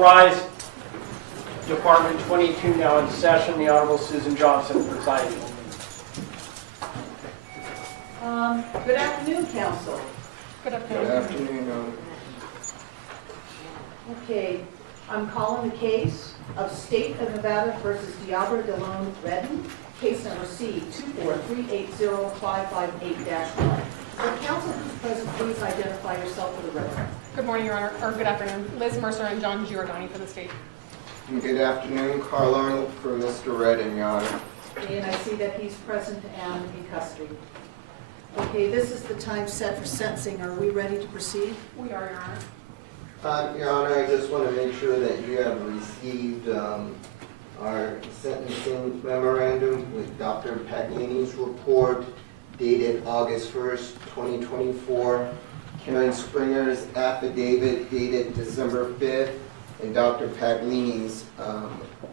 rise. Department 22 now in session. The Honorable Susan Johnson presiding. Good afternoon, Council. Good afternoon. Good afternoon. Okay, I'm calling the case of State of Nevada versus Diablo de Lone Redden, case number C243805558-1. Will council who's present please identify yourself for the record? Good morning, Your Honor, or good afternoon. Liz Mercer and John Giordani for the state. And good afternoon, Carl Arnold for Mr. Redden, Your Honor. Okay, and I see that he's present and in custody. Okay, this is the time set for sentencing. Are we ready to proceed? We are, Your Honor. Your Honor, I just want to make sure that you have received our sentencing memorandum with Dr. Paglini's report dated August 1st, 2024, Karen Springer's affidavit dated December 5th, and Dr. Paglini's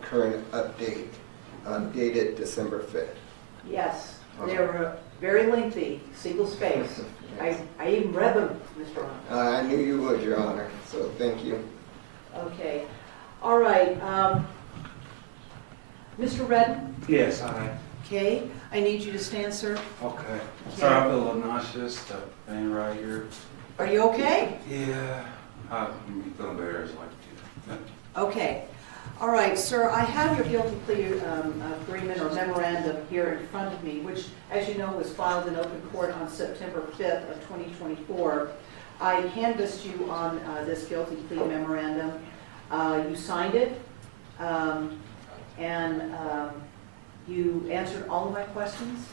current update dated December 5th. Yes, they were very lengthy, single space. I even read them, Mr. Arnold. I knew you would, Your Honor, so thank you. Okay. All right. Mr. Redden? Yes, hi. Okay. I need you to stand, sir. Okay. Sorry, I feel a little nauseous, the pain right here. Are you okay? Yeah, I'm feeling better as like you. Okay. All right, sir. I have your guilty plea agreement or memorandum here in front of me, which, as you know, was filed in open court on September 5th of 2024. I canvassed you on this guilty plea memorandum. You signed it, and you answered all of my questions.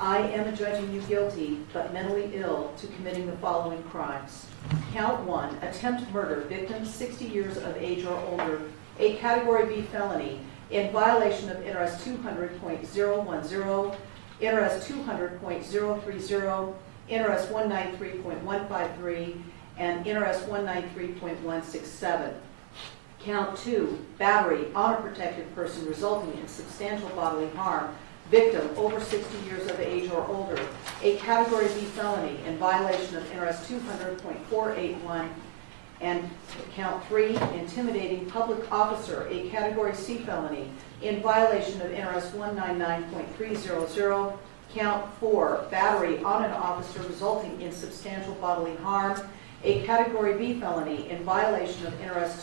I am adjudging you guilty, but mentally ill, to committing the following crimes. Count 1, attempt murder, victim 60 years of age or older, a Category B felony in violation of INRS 200.010, INRS 200.030, INRS 193.153, and INRS 193.167. Count 2, battery on a protected person resulting in substantial bodily harm, victim over 60 years of age or older, a Category B felony in violation of INRS 200.481, and count 3, intimidating public officer, a Category C felony in violation of INRS 199.300, count 4, battery on an officer resulting in substantial bodily harm, a Category B felony in violation of INRS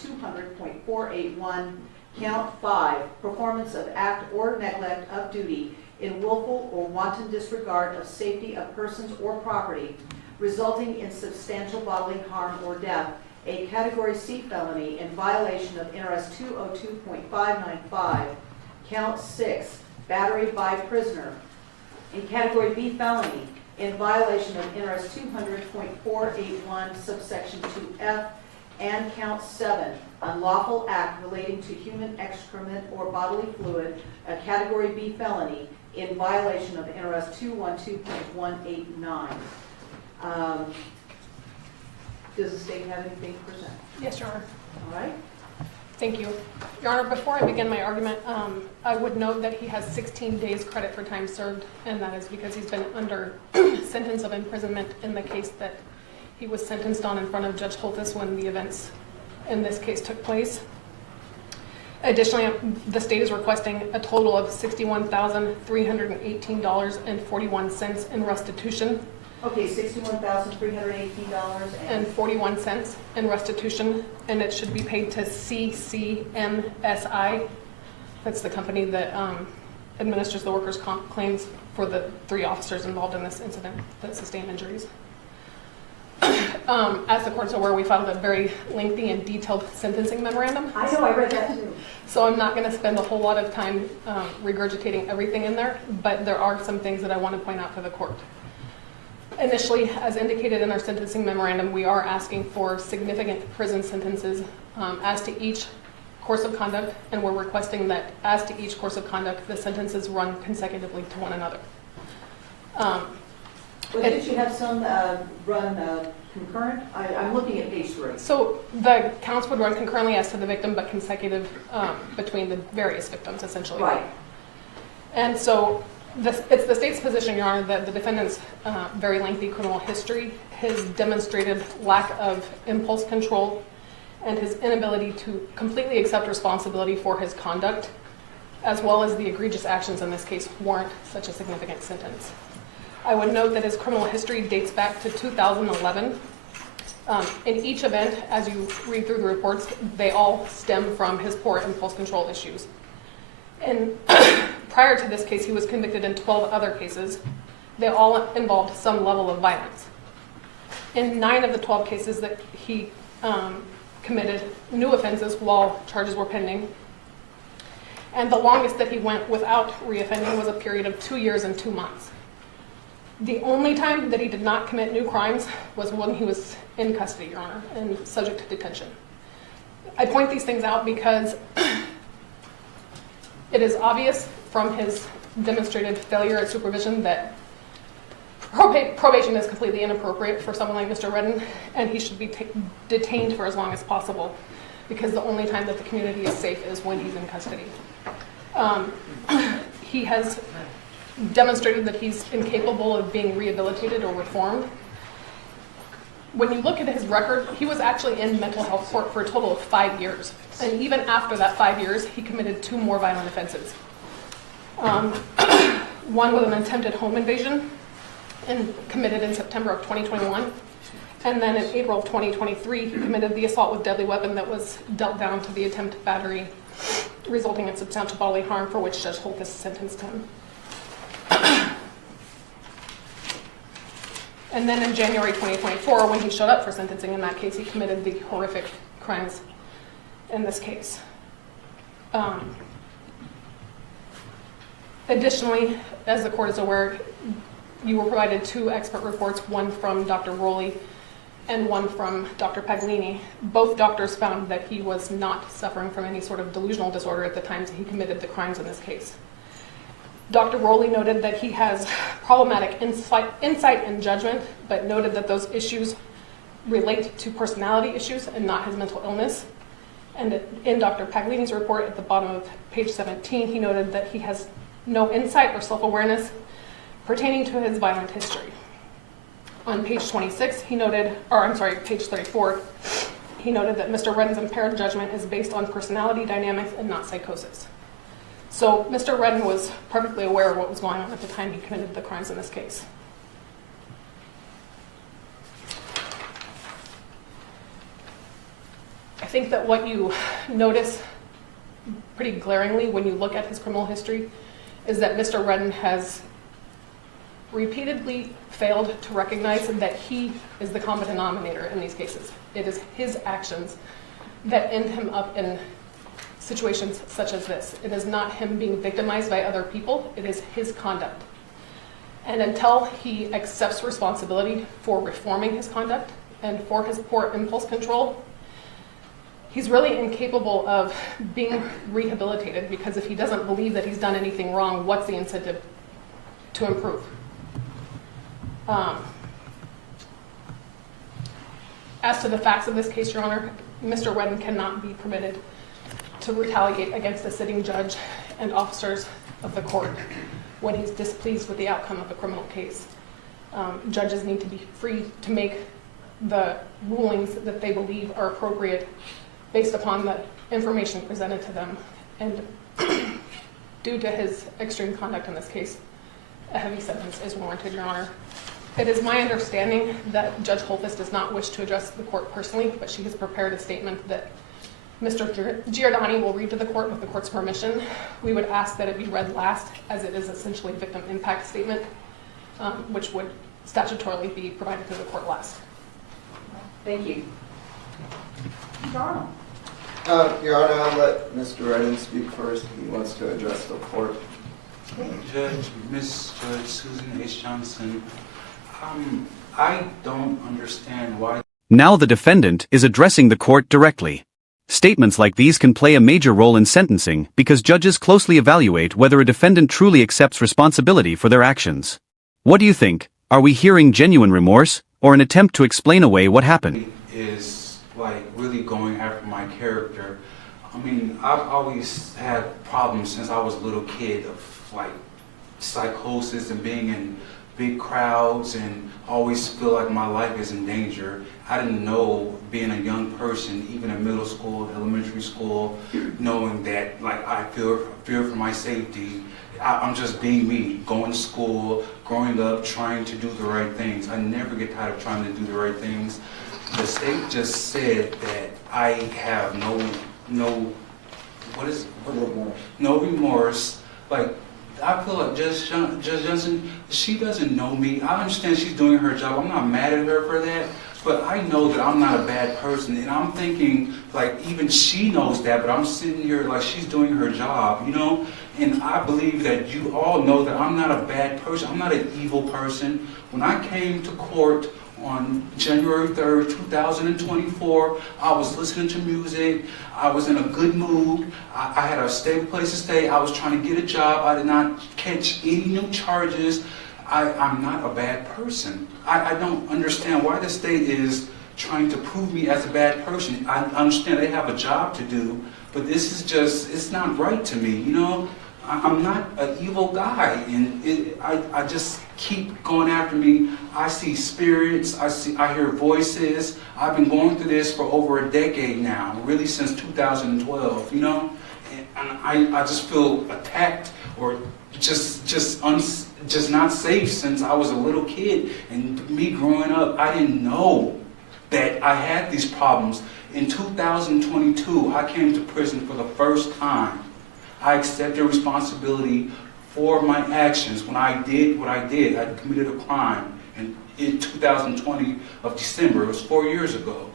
200.481, count 5, performance of act or neglect of duty in willful or wanton disregard of safety of persons or property, resulting in substantial bodily harm or death, a Category C felony in violation of INRS 202.595, count 6, battery by prisoner, a Category B felony in violation of INRS 200.481 subsection 2F, and count 7, unlawful act relating to human excrement or bodily fluid, a Category B felony in violation of INRS 212.189. Does the state have anything to present? Yes, Your Honor. All right. Thank you. Your Honor, before I begin my argument, I would note that he has 16 days credit for time served, and that is because he's been under sentence of imprisonment in the case that he was sentenced on in front of Judge Holthus when the events in this case took place. Additionally, the state is requesting a total of $61,318.41 in restitution. Okay, $61,318 and 41 cents in restitution, and it should be paid to CCMSI. That's the company that administers the workers' comp claims for the 3 officers involved in this incident that sustained injuries. As the court's aware, we filed a very lengthy and detailed sentencing memorandum. I know, I read that too. So I'm not going to spend a whole lot of time regurgitating everything in there, but there are some things that I want to point out for the court. Initially, as indicated in our sentencing memorandum, we are asking for significant prison sentences as to each course of conduct, and we're requesting that as to each course of conduct, the sentences run consecutively to one another. Well, did you have some run concurrent? I'm looking at page 3. So the counts would run concurrently as to the victim, but consecutive between the various victims, essentially. Right. And so it's the state's position, Your Honor, that the defendant's very lengthy criminal history, his demonstrated lack of impulse control, and his inability to completely accept responsibility for his conduct, as well as the egregious actions in this case, warrant such a significant sentence. I would note that his criminal history dates back to 2011. In each event, as you read through the reports, they all stem from his poor impulse control issues. And prior to this case, he was convicted in 12 other cases. They all involved some level of violence. In 9 of the 12 cases that he committed new offenses while charges were pending. And the longest that he went without reoffending was a period of 2 years and 2 months. The only time that he did not commit new crimes was when he was in custody, Your Honor, and subject to detention. I point these things out because it is obvious from his demonstrated failure at supervision that probation is completely inappropriate for someone like Mr. Redden, and he should be detained for as long as possible, because the only time that the community is safe is when he's in custody. He has demonstrated that he's incapable of being rehabilitated or reformed. When you look at his record, he was actually in mental health court for a total of 5 years. And even after that 5 years, he committed 2 more violent offenses. One with an attempted home invasion, and committed in September of 2021. And then in April of 2023, he committed the assault with deadly weapon that was dealt down to the attempt battery, resulting in substantial bodily harm, for which Judge Holthus sentenced him. And then in January 2024, when he showed up for sentencing in that case, he committed the horrific crimes in this case. Additionally, as the court is aware, you were provided 2 expert reports, one from Dr. Rowley and one from Dr. Paglini. Both doctors found that he was not suffering from any sort of delusional disorder at the time that he committed the crimes in this case. Dr. Rowley noted that he has problematic insight and judgment, but noted that those issues relate to personality issues and not his mental illness. And in Dr. Paglini's report at the bottom of page 17, he noted that he has no insight or self-awareness pertaining to his violent history. On page 26, page 34, he noted that Mr. Redden's impaired judgment is based on personality dynamics and not psychosis. So Mr. Redden was perfectly aware of what was going on at the time he committed the crimes in this case. I think that what you notice pretty glaringly when you look at his criminal history is that Mr. Redden has repeatedly failed to recognize that he is the common denominator in these cases. It is his actions that end him up in situations such as this. It is not him being victimized by other people, it is his conduct. And until he accepts responsibility for reforming his conduct and for his poor impulse control, he's really incapable of being rehabilitated, because if he doesn't believe that he's done anything wrong, what's the incentive to improve? As to the facts of this case, Your Honor, Mr. Redden cannot be permitted to retaliate against a sitting judge and officers of the court when he's displeased with the outcome of a criminal case. Judges need to be free to make the rulings that they believe are appropriate based upon the information presented to them. And due to his extreme conduct in this case, a heavy sentence is warranted, Your Honor. It is my understanding that Judge Holthus does not wish to address the court personally, but she has prepared a statement that Mr. Giordani will read to the court with the court's permission. We would ask that it be read last, as it is essentially a victim impact statement, which would statutorily be provided to the court last. Thank you. Donald. Your Honor, I'll let Mr. Redden speak first. He wants to address the court. Miss Judge Susan H. Johnson, I don't understand why. Now the defendant is addressing the court directly. Statements like these can play a major role in sentencing because judges closely evaluate whether a defendant truly accepts responsibility for their actions. What do you think? Are we hearing genuine remorse, or an attempt to explain away what happened? Is like really going after my character. I mean, I've always had problems since I was a little kid of like psychosis and being big crowds and always feel like my life is in danger. I didn't know, being a young person, even in middle school, elementary school, knowing that like I fear for my safety. I'm just being me, going to school, growing up, trying to do the right things. I never get tired of trying to do the right things. The state just said that I have no remorse. Like, I feel like Judge Johnson, she doesn't know me. I understand she's doing her job. I'm not mad at her for that. But I know that I'm not a bad person. And I'm thinking, like, even she knows that, but I'm sitting here like she's doing her job, you know? And I believe that you all know that I'm not a bad person. I'm not an evil person. When I came to court on January 3rd, 2024, I was listening to music. I was in a good mood. I had a stable place to stay. I was trying to get a job. I did not catch any new charges. I'm not a bad person. I don't understand why the state is trying to prove me as a bad person. I understand they have a job to do, but this is just, it's not right to me, you know? I'm not an evil guy, and I just keep going after me. I see spirits, I hear voices. I've been going through this for over a decade now, really since 2012, you know? And I just feel attacked or just not safe since I was a little kid. And me growing up, I didn't know that I had these problems. In 2022, I came to prison for the first time. I accepted responsibility for my actions. When I did what I did, I committed a crime in 2020 of December. It was 4 years ago.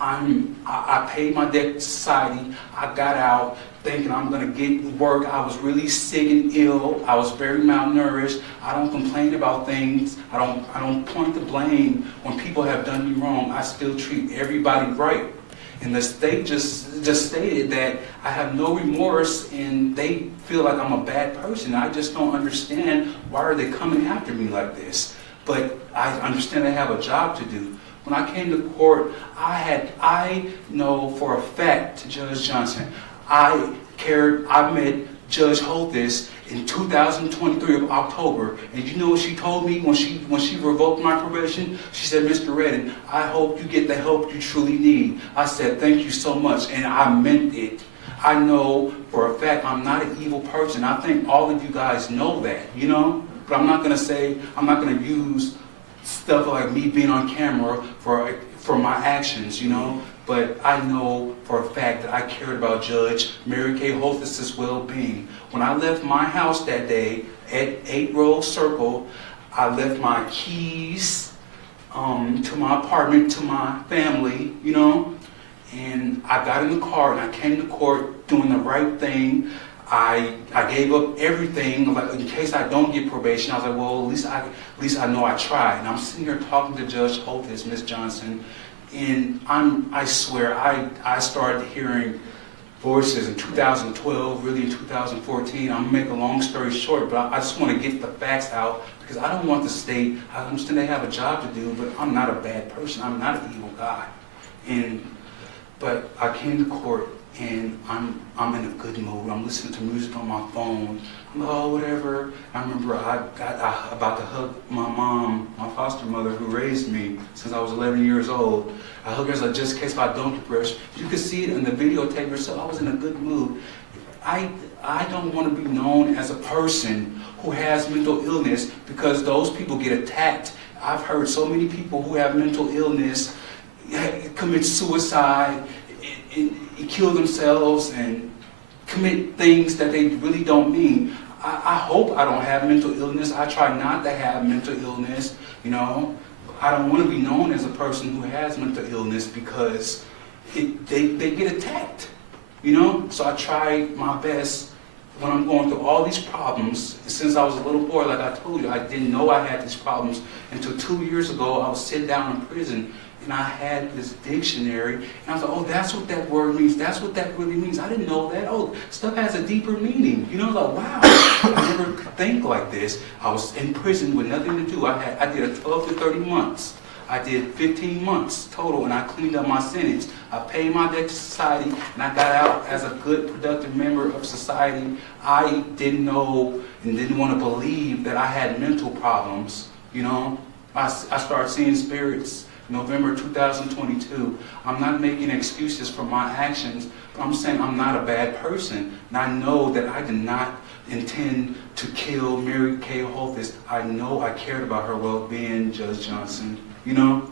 I paid my debt to society. I got out thinking I'm going to get work. I was really sick and ill. I was very malnourished. I don't complain about things. I don't point the blame when people have done me wrong. I still treat everybody right. And the state just stated that I have no remorse and they feel like I'm a bad person. I just don't understand why are they coming after me like this. But I understand they have a job to do. When I came to court, I know for a fact, Judge Johnson, I met Judge Holthus in 2023 of October, and you know what she told me when she revoked my probation? She said, Mr. Redden, I hope you get the help you truly need. I said, thank you so much, and I meant it. I know for a fact I'm not an evil person. I think all of you guys know that, you know? But I'm not gonna use stuff like me being on camera for my actions, you know? But I know for a fact that I cared about Judge Mary Kay Holthus' well-being. When I left my house that day at 8 Rose Circle, I left my keys to my apartment, to my family, you know? And I got in the car and I came to court doing the right thing. I gave up everything, like, in case I don't get probation. I was like, well, at least I know I tried. And I'm sitting here talking to Judge Holthus, Ms. Johnson, and I swear I started hearing voices in 2012, really in 2014. I'm gonna make a long story short, but I just want to get the facts out because I don't want the state. I understand they have a job to do, but I'm not a bad person. I'm not an evil guy. But I came to court. And I'm in a good mood. I'm listening to music on my phone. I'm like, oh, whatever. I remember I about to hug my mom, my foster mother who raised me since I was 11 years old. I hugged her like, just in case if I don't get pressure. You can see it in the videotape yourself. I was in a good mood. I don't want to be known as a person who has mental illness because those people get attacked. I've heard so many people who have mental illness commit suicide and kill themselves and commit things that they really don't mean. I hope I don't have mental illness. I try not to have mental illness, you know. I don't want to be known as a person who has mental illness because they get attacked, you know. So I try my best when I'm going through all these problems. Since I was a little boy, like I told you, I didn't know I had these problems until 2 years ago. I was sitting down in prison and I had this dictionary, and I was like, oh, that's what that word means. That's what that really means. I didn't know that. Oh, stuff has a deeper meaning. You know, like, wow, I never could think like this. I was in prison with nothing to do. I did a 12 to 30 months. I did 15 months total, and I cleaned up my sentence. I paid my debt to society, and I got out as a good, productive member of society. I didn't know and didn't want to believe that I had mental problems, you know. I started seeing spirits November 2022. I'm not making excuses for my actions, but I'm saying I'm not a bad person. And I know that I did not intend to kill Mary Kay Holthus. I know I cared about her well-being, Judge Johnson, you know?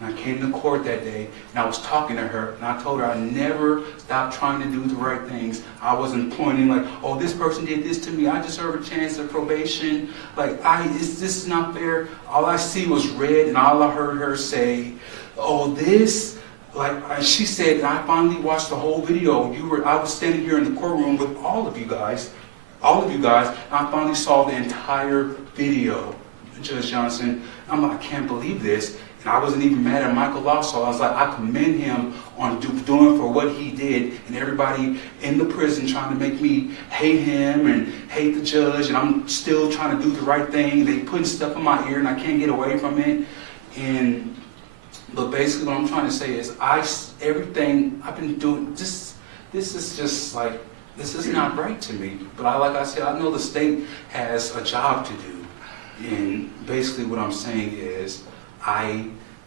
And I came to court that day, and I was talking to her, and I told her I never stopped trying to do the right things. I wasn't pointing like, oh, this person did this to me, I deserve a chance of probation. Like, this is not fair. All I see was red, and all I heard her say, oh, this, like, she said, and I finally watched the whole video. I was standing here in the courtroom with all of you guys, and I finally saw the entire video, Judge Johnson. I'm like, I can't believe this. And I wasn't even mad at Michael Lasso. I was like, I commend him on doing for what he did, and everybody in the prison trying to make me hate him and hate the judge, and I'm still trying to do the right thing. They putting stuff in my ear, and I can't get away from it. But basically what I'm trying to say is everything I've been doing, this is just like, this is not right to me. But like I said, I know the state has a job to do. And basically what I'm saying is, I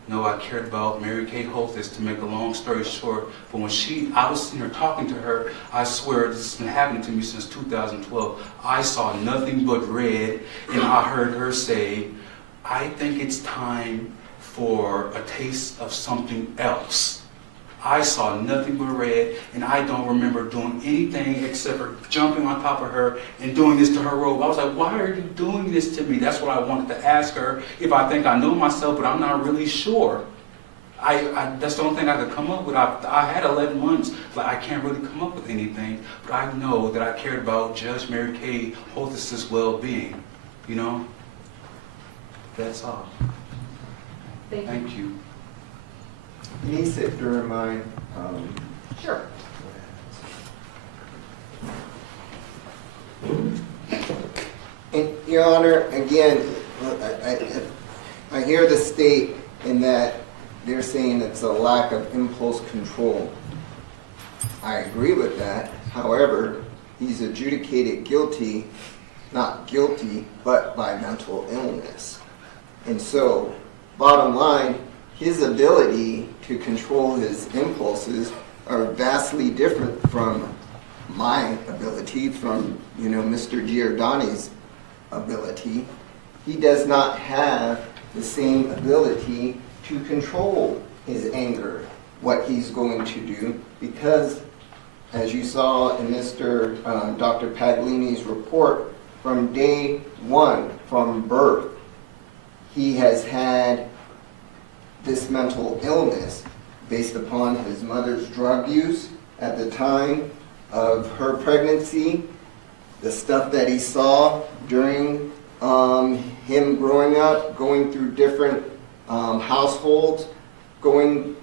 know I cared about Mary Kay Holthus, to make a long story short, but when I was sitting here talking to her, I swear this has been happening to me since 2012. I saw nothing but red, and I heard her say, I think it's time for a taste of something else. I saw nothing but red, and I don't remember doing anything except for jumping on top of her and doing this to her robe. I was like, why are you doing this to me? That's what I wanted to ask her, if I think I know myself, but I'm not really sure. That's the only thing I could come up with. I had 11 months, but I can't really come up with anything. But I know that I cared about Judge Mary Kay Holthus' well-being, you know? That's all. Thank you. Denise, if you don't mind. Sure. And, Your Honor, again, I hear the state in that they're saying it's a lack of impulse control. I agree with that. However, he's adjudicated guilty, not guilty, but by mental illness. And so, bottom line, his ability to control his impulses are vastly different from my ability, from, Mr. Giordani's ability. He does not have the same ability to control his anger, what he's going to do, because, as you saw in Dr. Paglini's report, from day one, from birth, he has had this mental illness based upon his mother's drug use at the time of her pregnancy, the stuff that he saw during him growing up, going through different households, going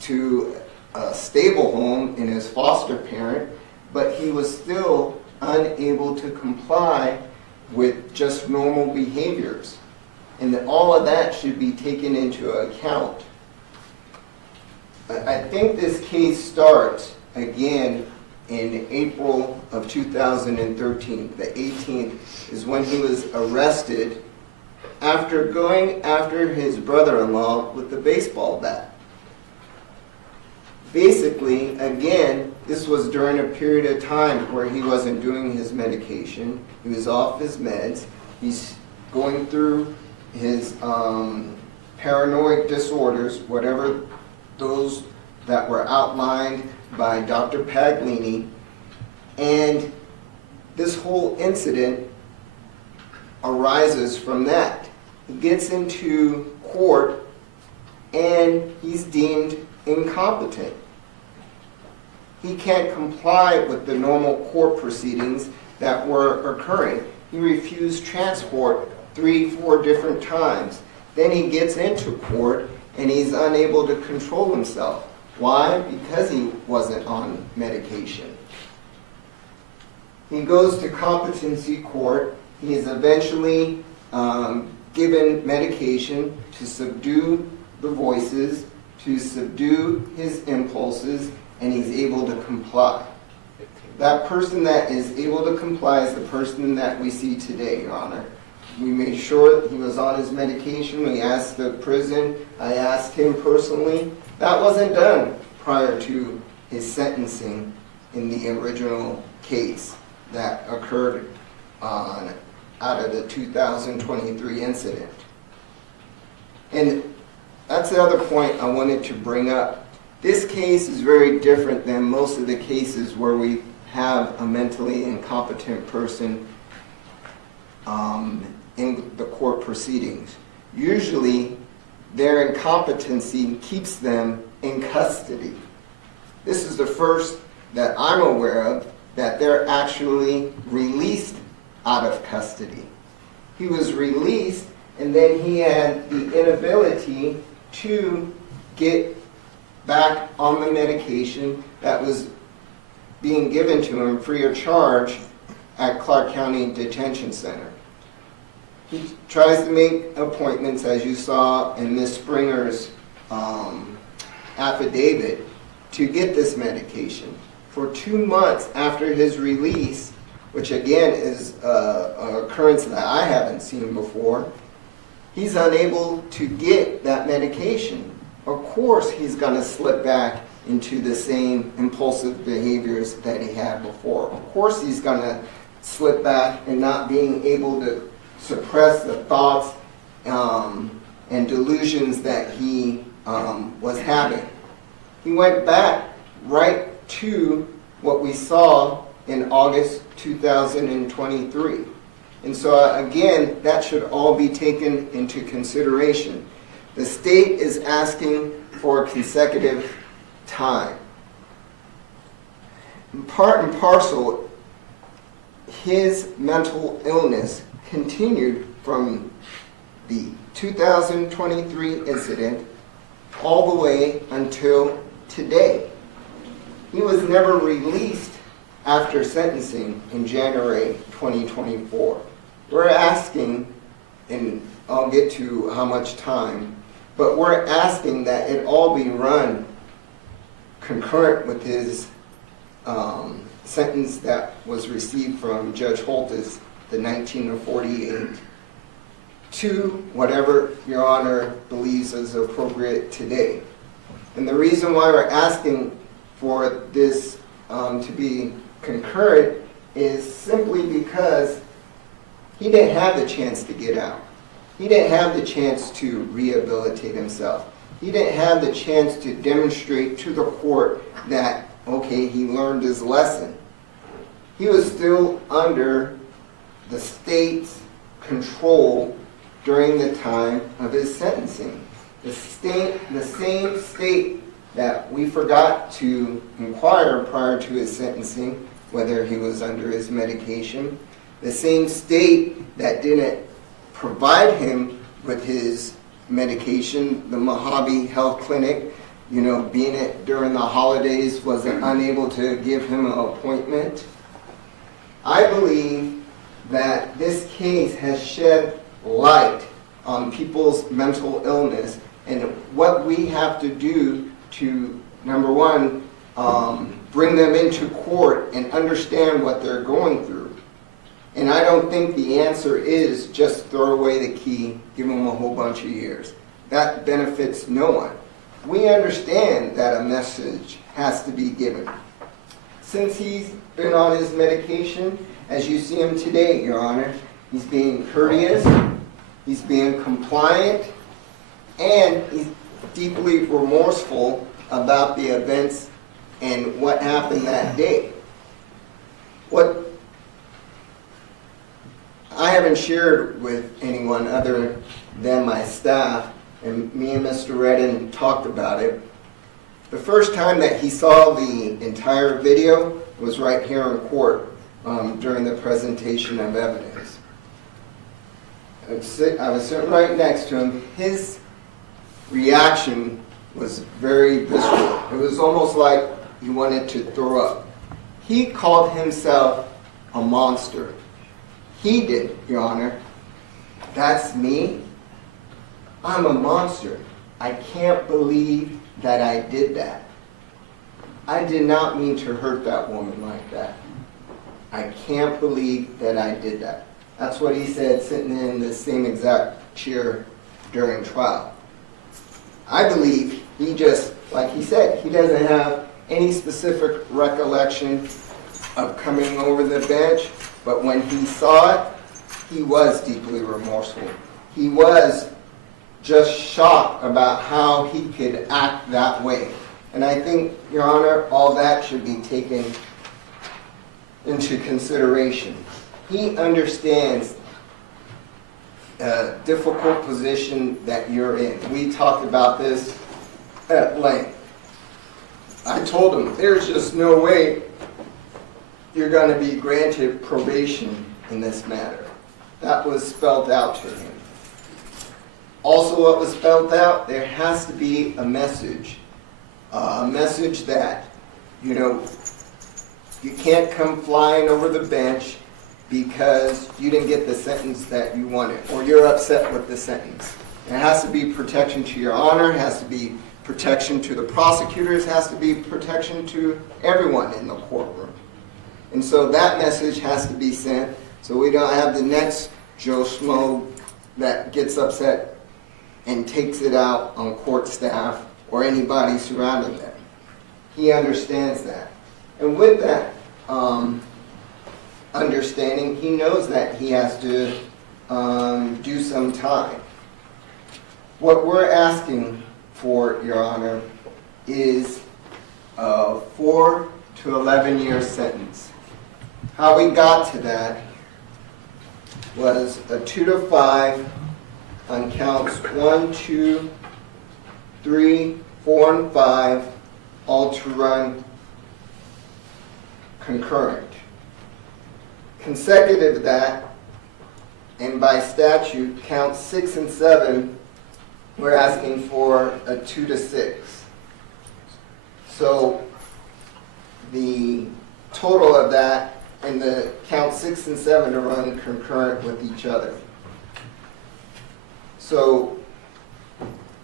to a stable home in his foster parent, but he was still unable to comply with just normal behaviors. And that all of that should be taken into account. I think this case starts again in April of 2013. The 18th is when he was arrested after going after his brother-in-law with the baseball bat. Basically, again, this was during a period of time where he wasn't doing his medication. He was off his meds. He's going through his paranoid disorders, whatever those that were outlined by Dr. Paglini. And this whole incident arises from that. He gets into court and he's deemed incompetent. He can't comply with the normal court proceedings that were occurring. He refused transport 3-4 different times. Then he gets into court and he's unable to control himself. Why? Because he wasn't on medication. He goes to competency court. He is eventually given medication to subdue the voices, to subdue his impulses, and he's able to comply. That person that is able to comply is the person that we see today, Your Honor. We made sure he was on his medication. We asked the prison. I asked him personally. That wasn't done prior to his sentencing in the original case that occurred out of the 2023 incident. And that's the other point I wanted to bring up. This case is very different than most of the cases where we have a mentally incompetent person in the court proceedings. Usually, their incompetency keeps them in custody. This is the first that I'm aware of that they're actually released out of custody. He was released, and then he had the inability to get back on the medication that was being given to him free of charge at Clark County Detention Center. He tries to make appointments, as you saw in Ms. Springer's affidavit, to get this medication. For 2 months after his release, which again is an occurrence that I haven't seen before, he's unable to get that medication. Of course, he's going to slip back into the same impulsive behaviors that he had before. Of course, he's going to slip back and not being able to suppress the thoughts and delusions that he was having. He went back right to what we saw in August 2023. And so again, that should all be taken into consideration. The state is asking for consecutive time. Part and parcel, his mental illness continued from the 2023 incident all the way until today. He was never released after sentencing in January 2024. We're asking, and I'll get to how much time, but we're asking that it all be run concurrent with his sentence that was received from Judge Holtis, the 1948, to whatever Your Honor believes is appropriate today. And the reason why we're asking for this to be concurrent is simply because he didn't have the chance to get out. He didn't have the chance to rehabilitate himself. He didn't have the chance to demonstrate to the court that, okay, he learned his lesson. He was still under the state's control during the time of his sentencing. The same state that we forgot to inquire prior to his sentencing whether he was under his medication, the same state that didn't provide him with his medication, the Mojave Health Clinic, being it during the holidays, was unable to give him an appointment. I believe that this case has shed light on people's mental illness and what we have to do to, number one, bring them into court and understand what they're going through. And I don't think the answer is just throw away the key, give them a whole bunch of years. That benefits no one. We understand that a message has to be given. Since he's been on his medication, as you see him today, Your Honor, he's being courteous, he's being compliant, and he's deeply remorseful about the events and what happened that day. What I haven't shared with anyone other than my staff, and me and Mr. Redden talked about it. The first time that he saw the entire video was right here in court during the presentation of evidence. I was sitting right next to him. His reaction was very visceral. It was almost like he wanted to throw up. He called himself a monster. He did, Your Honor. That's me. I'm a monster. I can't believe that I did that. I did not mean to hurt that woman like that. I can't believe that I did that. That's what he said sitting in the same exact chair during trial. I believe he just, like he said, he doesn't have any specific recollection of coming over the bench, but when he saw it, he was deeply remorseful. He was just shocked about how he could act that way. And I think, Your Honor, all that should be taken into consideration. He understands a difficult position that you're in. We talked about this at length. I told him, there's just no way you're going to be granted probation in this matter. That was spelled out to him. Also, what was spelled out, there has to be a message that, you can't come flying over the bench because you didn't get the sentence that you wanted, or you're upset with the sentence. It has to be protection to your honor, it has to be protection to the prosecutors, it has to be protection to everyone in the courtroom. And so that message has to be sent, so we don't have the next Joe Schmo that gets upset and takes it out on court staff or anybody surrounding them. He understands that. And with that understanding, he knows that he has to do some time. What we're asking for, Your Honor, is a 4 to 11 year sentence. How we got to that was a 2 to 5 on counts 1, 2, 3, 4, and 5, all to run concurrent. Consecutive to that, and by statute, counts 6 and 7, we're asking for a 2 to 6. So the total of that and the count 6 and 7 to run concurrent with each other. So,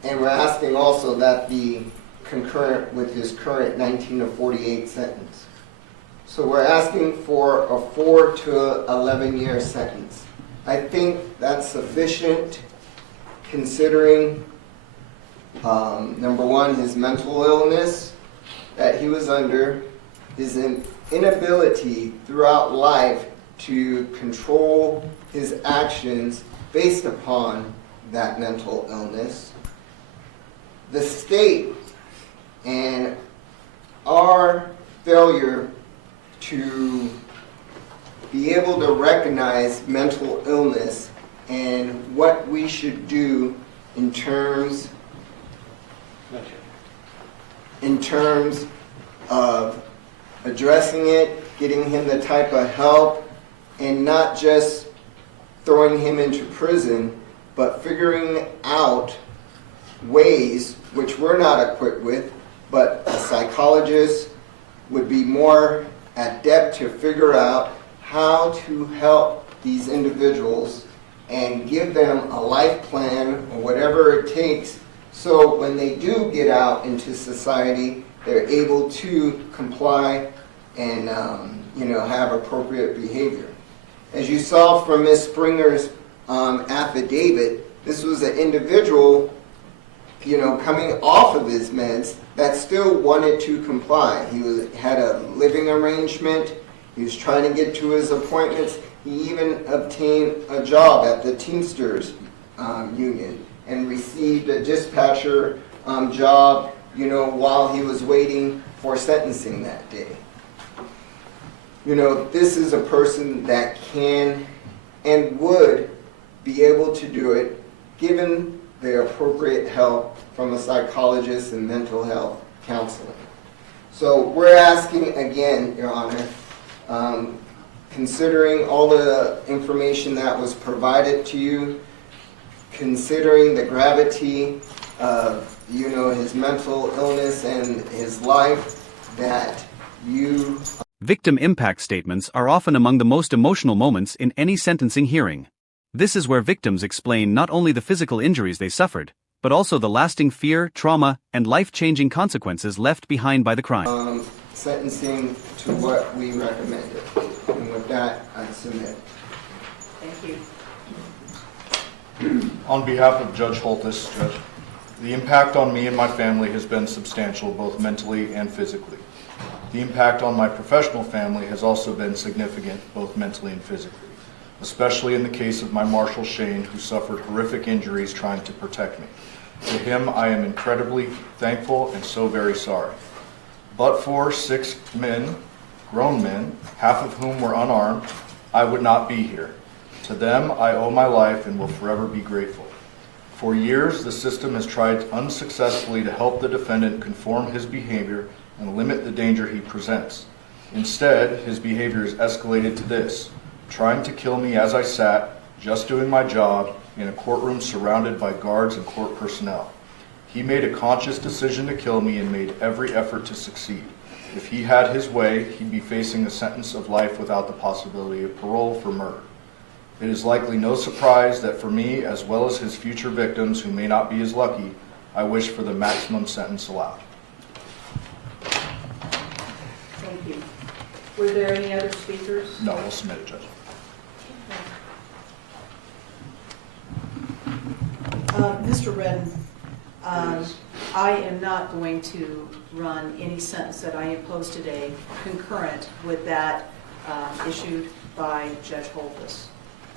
and we're asking also that be concurrent with his current 19 to 48 sentence. So we're asking for a 4 to 11 year sentence. I think that's sufficient considering, number one, his mental illness that he was under, his inability throughout life to control his actions based upon that mental illness, the state and our failure to be able to recognize mental illness and what we should do in terms of addressing it, getting him the type of help, and not just throwing him into prison, but figuring out ways, which we're not equipped with, but a psychologist would be more adept to figure out how to help these individuals and give them a life plan or whatever it takes so when they do get out into society, they're able to comply and have appropriate behavior. As you saw from Ms. Springer's affidavit, this was an individual coming off of his meds that still wanted to comply. He had a living arrangement. He was trying to get to his appointments. He even obtained a job at the Teamsters union and received a dispatcher job, while he was waiting for sentencing that day. This is a person that can and would be able to do it given the appropriate help from a psychologist and mental health counseling. So we're asking again, Your Honor, considering all the information that was provided to you, considering the gravity of his mental illness and his life, that you... Victim impact statements are often among the most emotional moments in any sentencing hearing. This is where victims explain not only the physical injuries they suffered, but also the lasting fear, trauma, and life-changing consequences left behind by the crime. Sentencing to what we recommended. And with that, I submit. Thank you. On behalf of Judge Holtis, Judge, the impact on me and my family has been substantial, both mentally and physically. The impact on my professional family has also been significant, both mentally and physically, especially in the case of my Marshal Shane, who suffered horrific injuries trying to protect me. To him, I am incredibly thankful and so very sorry. But for 6 men, grown men, half of whom were unarmed, I would not be here. To them, I owe my life and will forever be grateful. For years, the system has tried unsuccessfully to help the defendant conform his behavior and limit the danger he presents. Instead, his behavior has escalated to this: trying to kill me as I sat, just doing my job, in a courtroom surrounded by guards and court personnel. He made a conscious decision to kill me and made every effort to succeed. If he had his way, he'd be facing a sentence of life without the possibility of parole for murder. It is likely no surprise that for me, as well as his future victims who may not be as lucky, I wish for the maximum sentence allowed. Thank you. Were there any other speakers? No, we'll submit it, Judge. Mr. Redden, I am not going to run any sentence that I impose today concurrent with that issued by Judge Holtis.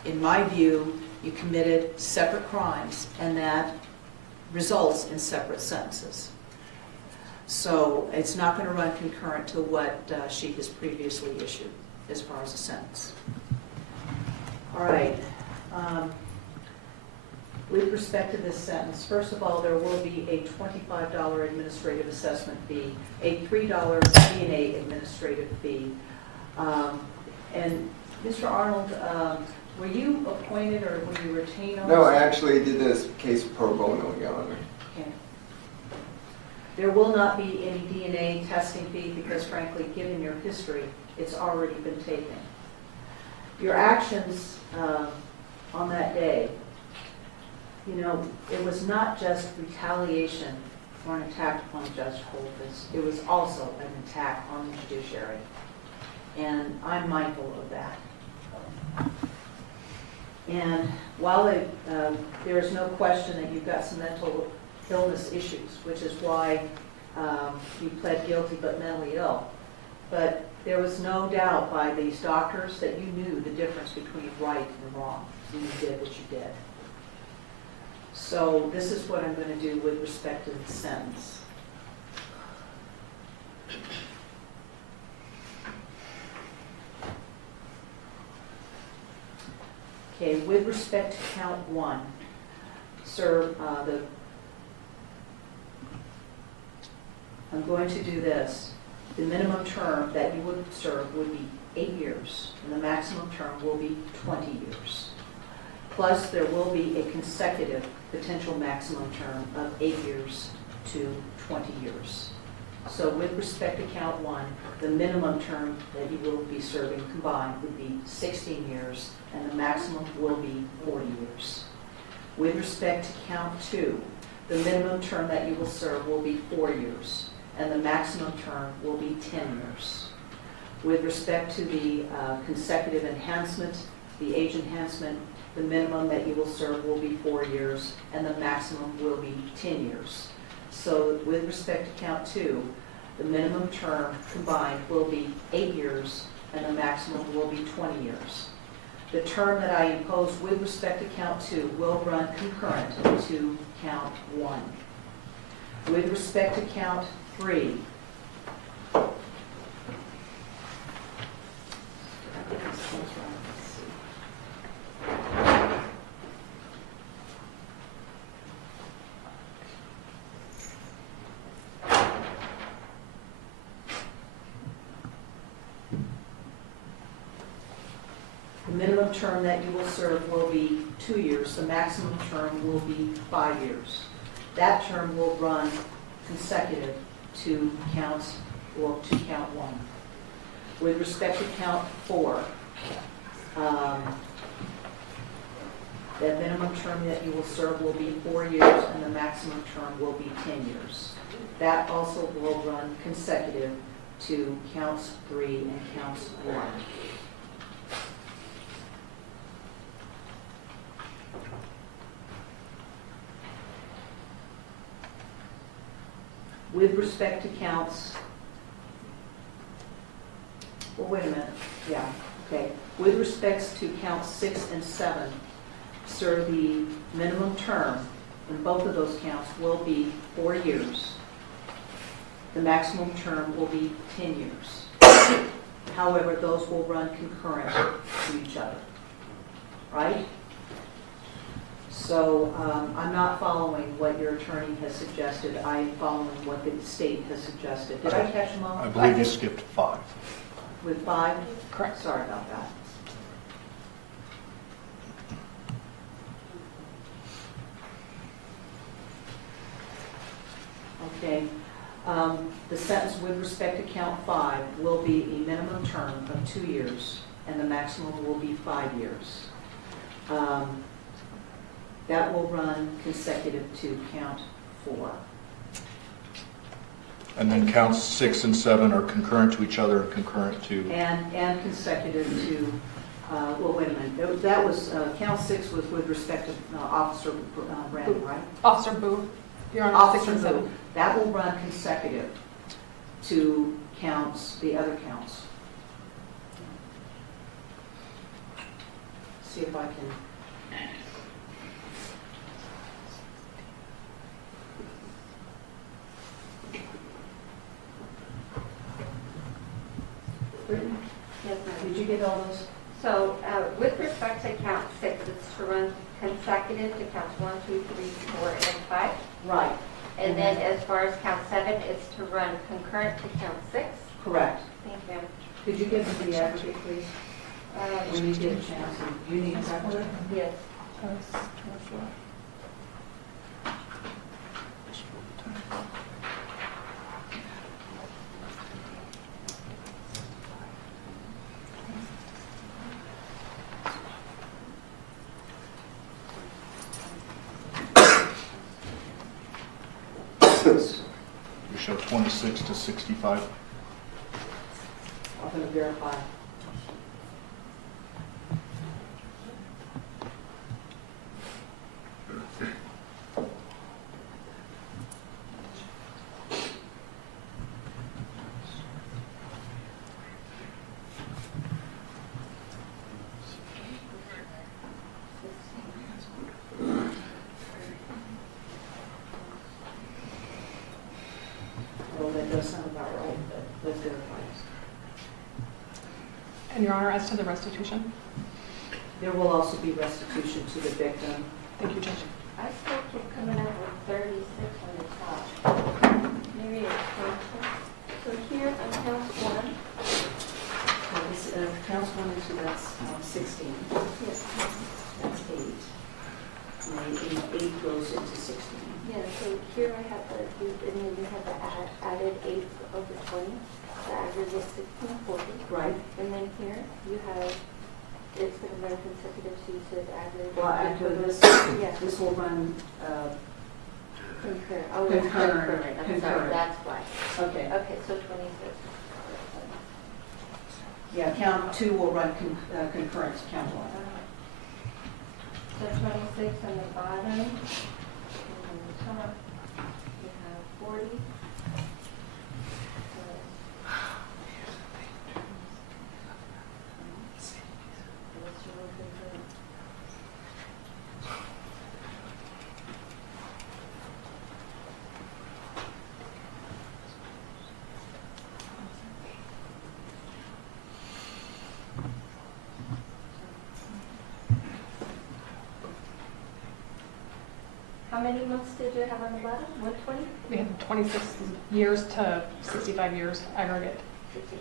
In my view, you committed separate crimes, and that results in separate sentences. So it's not going to run concurrent to what she has previously issued as far as a sentence. All right. With respect to this sentence, first of all, there will be a $25 administrative assessment fee, a $3 DNA administrative fee. And Mr. Arnold, were you appointed or were you retained on this? No, I actually did this case pro bono, Your Honor. Okay. There will not be any DNA testing fee because, frankly, given your history, it's already been taken. Your actions on that day, you know, it was not just retaliation or an attack upon Judge Holtis. It was also an attack on the judiciary. And I'm mindful of that. And while there is no question that you've got some mental illness issues, which is why you pled guilty but mentally ill, but there was no doubt by these doctors that you knew the difference between right and wrong, and you did what you did. So this is what I'm going to do with respect to the sentence. Okay, with respect to count 1, sir, I'm going to do this. The minimum term that you would serve would be 8 years, and the maximum term will be 20 years. Plus, there will be a consecutive potential maximum term of 8 years to 20 years. So with respect to count 1, the minimum term that you will be serving combined would be 16 years, and the maximum will be 40 years. With respect to count 2, the minimum term that you will serve will be 4 years, and the maximum term will be 10 years. With respect to the consecutive enhancement, the age enhancement, the minimum that you will serve will be 4 years, and the maximum will be 10 years. So with respect to count 2, the minimum term combined will be 8 years, and the maximum will be 20 years. The term that I impose with respect to count 2 will run concurrent to count 1. With respect to count 3, the minimum term that you will serve will be 2 years. The maximum term will be 5 years. That term will run consecutive to count 1. With respect to count 4, The minimum term that you will serve will be 4 years, and the maximum term will be 10 years. That also will run consecutive to counts 3 and counts 1. With respect to counts, well, wait a minute, yeah, okay. With respects to counts 6 and 7, sir, the minimum term in both of those counts will be 4 years. The maximum term will be 10 years. However, those will run concurrent to each other, right? So I'm not following what your attorney has suggested. I'm following what the state has suggested. Did I catch them all? I believe you skipped 5. With 5? Correct. Sorry about that. Okay. The sentence with respect to count 5 will be a minimum term of 2 years, and the maximum will be 5 years. That will run consecutive to count 4. And then counts 6 and 7 are concurrent to each other and concurrent to, And consecutive to, well, wait a minute. That was, count 6 was with respect to Officer Brandon, right? Officer Boo, Your Honor, Officer 6 and 7. Boo. That will run consecutive to counts, the other counts. See if I can. Brittany, Yes, ma'am. did you get all those? So with respect to count 6, it's to run consecutive to counts 1, 2, 3, 4, and 5. Right. And then as far as count 7, it's to run concurrent to count 6. Correct. Thank you. Could you give me the aggregate, please? When you get a chance, and you need a calculator? Yes. you show 26 to 65. I'm going to verify. Well, that does sound about right, but let's verify. And Your Honor, as to the restitution? There will also be restitution to the victim. Thank you, Judge. I still keep coming up with 36 on the top. Maybe it's 26. So here on count 1, This, counts 1 and 2, that's 16. yes. That's 8. And then 8 goes into 16. Yeah, so here I have the, and then you have the added 8 over 20. The average is 1640. Right. And then here you have, it's going to run consecutive, so you said average. Well, after this, Yeah. this will run, Concurrent. Oh, it's Concurrent. concurrent. I'm sorry, Concurrent. that's why. okay. Okay, so 26. Yeah, count 2 will run concurrent to count 1. So 26 on the bottom, and on the top, you have 40. How many months did you have on the bottom? 120? We have 26 years to 65 years aggregate. 65.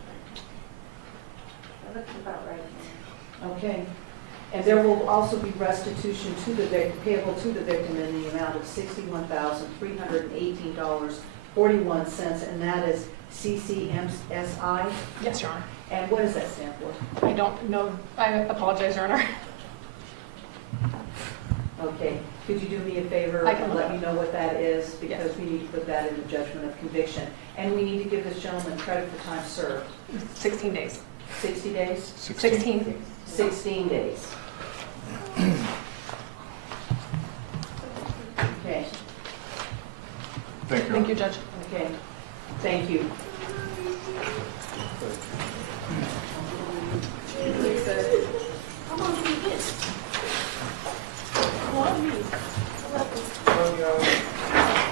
That looks about right. Okay. And there will also be restitution to the victim, payable to the victim in the amount of $61,318.41, and that is CCMSI. Yes, Your Honor. And what does that stand for? I don't know. I apologize, Your Honor. Okay, could you do me a favor I can and look let it me know what that is? Because we need to put that in the judgment of conviction. And we need to give this gentleman credit for time served. 16 days. 60 days? 16. 16 days. Okay, Thank you. Thank you, Judge. okay. Thank you.